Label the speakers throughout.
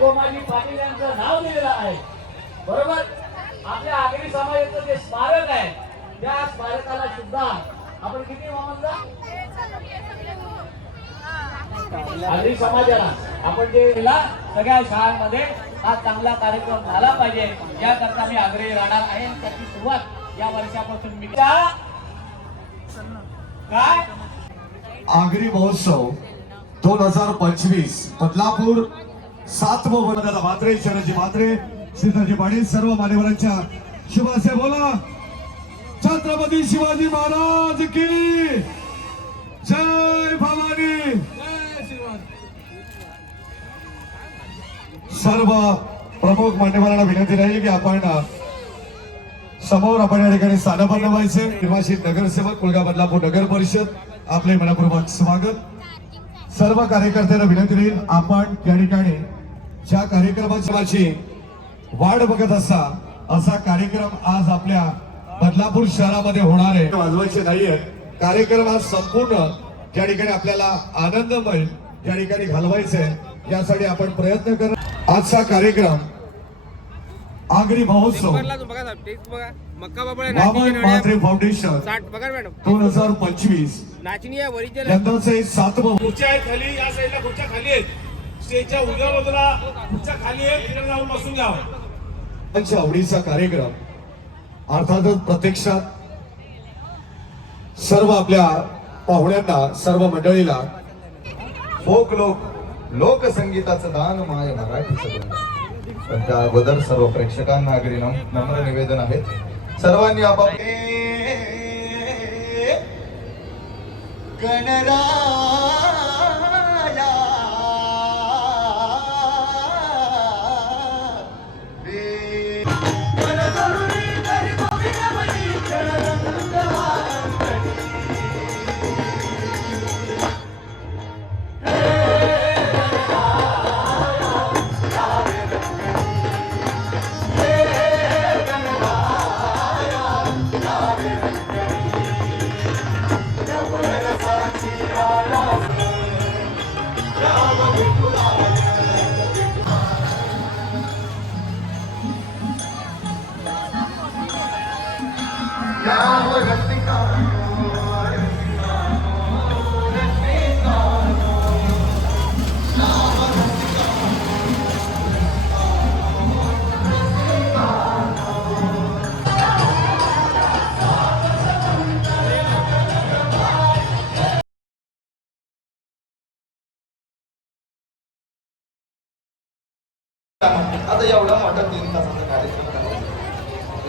Speaker 1: गोमाजी पाटील यांचं नाव दिलेलं आहे बरोबर? आपल्या आगरी समाजाचं जे स्मारक आहे त्या स्मारकाला सुद्धा आपण किती समाजाला. आपण जे केला सगळ्या शाळांमध्ये हा चांगला कार्यक्रम झाला पाहिजे. याकरता मी आग्रही राहणार आहे. आणि त्याची सुरुवात या वर्षापासून मी काय?
Speaker 2: आगरी महोत्सव दोन हजार पंचवीस बदलापूर सातवं मात्रे शरदजी मात्रे श्रीधरजी पाटील सर्व मान्यवरांच्या शुभ असे बोला. छत्रपती शिवाजी महाराज की जय भवानी। सर्व प्रमुख मान्यवरांना विनंती राहील की आपण समोर आपण या ठिकाणी स्थानपन्न व्हायचे निर्वाचित नगरसेवक कुलगा बदलापूर नगर परिषद आपले मनपूर्वक स्वागत. सर्व कार्यकर्त्यांना विनंती राहील आपण या ठिकाणी ज्या कार्यक्रमाची वाढ बघत असा असा कार्यक्रम आज आपल्या बदलापूर शहरामध्ये होणार आहे. वाजवायचे नाहीये. कार्यक्रम आज संपूर्ण ज्या ठिकाणी आपल्याला आनंदमय या ठिकाणी घालवायचे यासाठी आपण प्रयत्न कर आजचा कार्यक्रम आगरी महोत्सव.
Speaker 3: बघा बघा साहेब टेक्स्ट बघा. मक्का बाबा आहे,
Speaker 2: वामन
Speaker 3: नाचणी
Speaker 2: म्हात्रे
Speaker 3: आहे,
Speaker 2: फाउंडेशन. दोन हजार पंचवीस. यंदाचे सातवं
Speaker 4: खुर्च्या आहेत खाली या साईडला खुर्च्या खाली आहेत. स्टेजच्या उजव्या बाजूला खुर्च्या खाली आहेत. तिकडे जाऊन बसून घ्या.
Speaker 2: आवडीचा कार्यक्रम अर्थातच प्रत्यक्षात सर्व आपल्या पाहुण्यांना सर्व मंडळीला
Speaker 5: फोक लोक लोकसंगीताचं दान माय मराठीचं पण त्या अगोदर सर्व प्रेक्षकांना अगदी नम्र निवेदन आहे सर्वांनी आपापले गणरा आता एवढा मोठा तीन तासाचा कार्यक्रम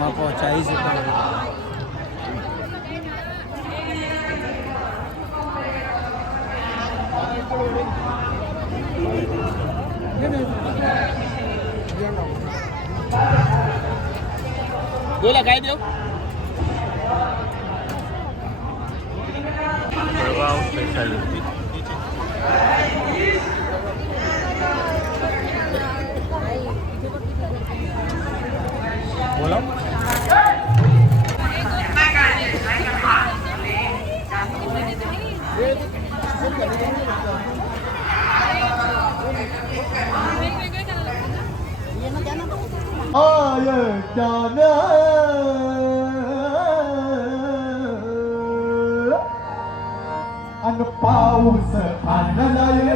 Speaker 5: માપો ચાલીસ રૂપિયા બોલા કાઈ દેવું
Speaker 6: बोला काय देऊ
Speaker 7: आय अन पाऊस आणलाय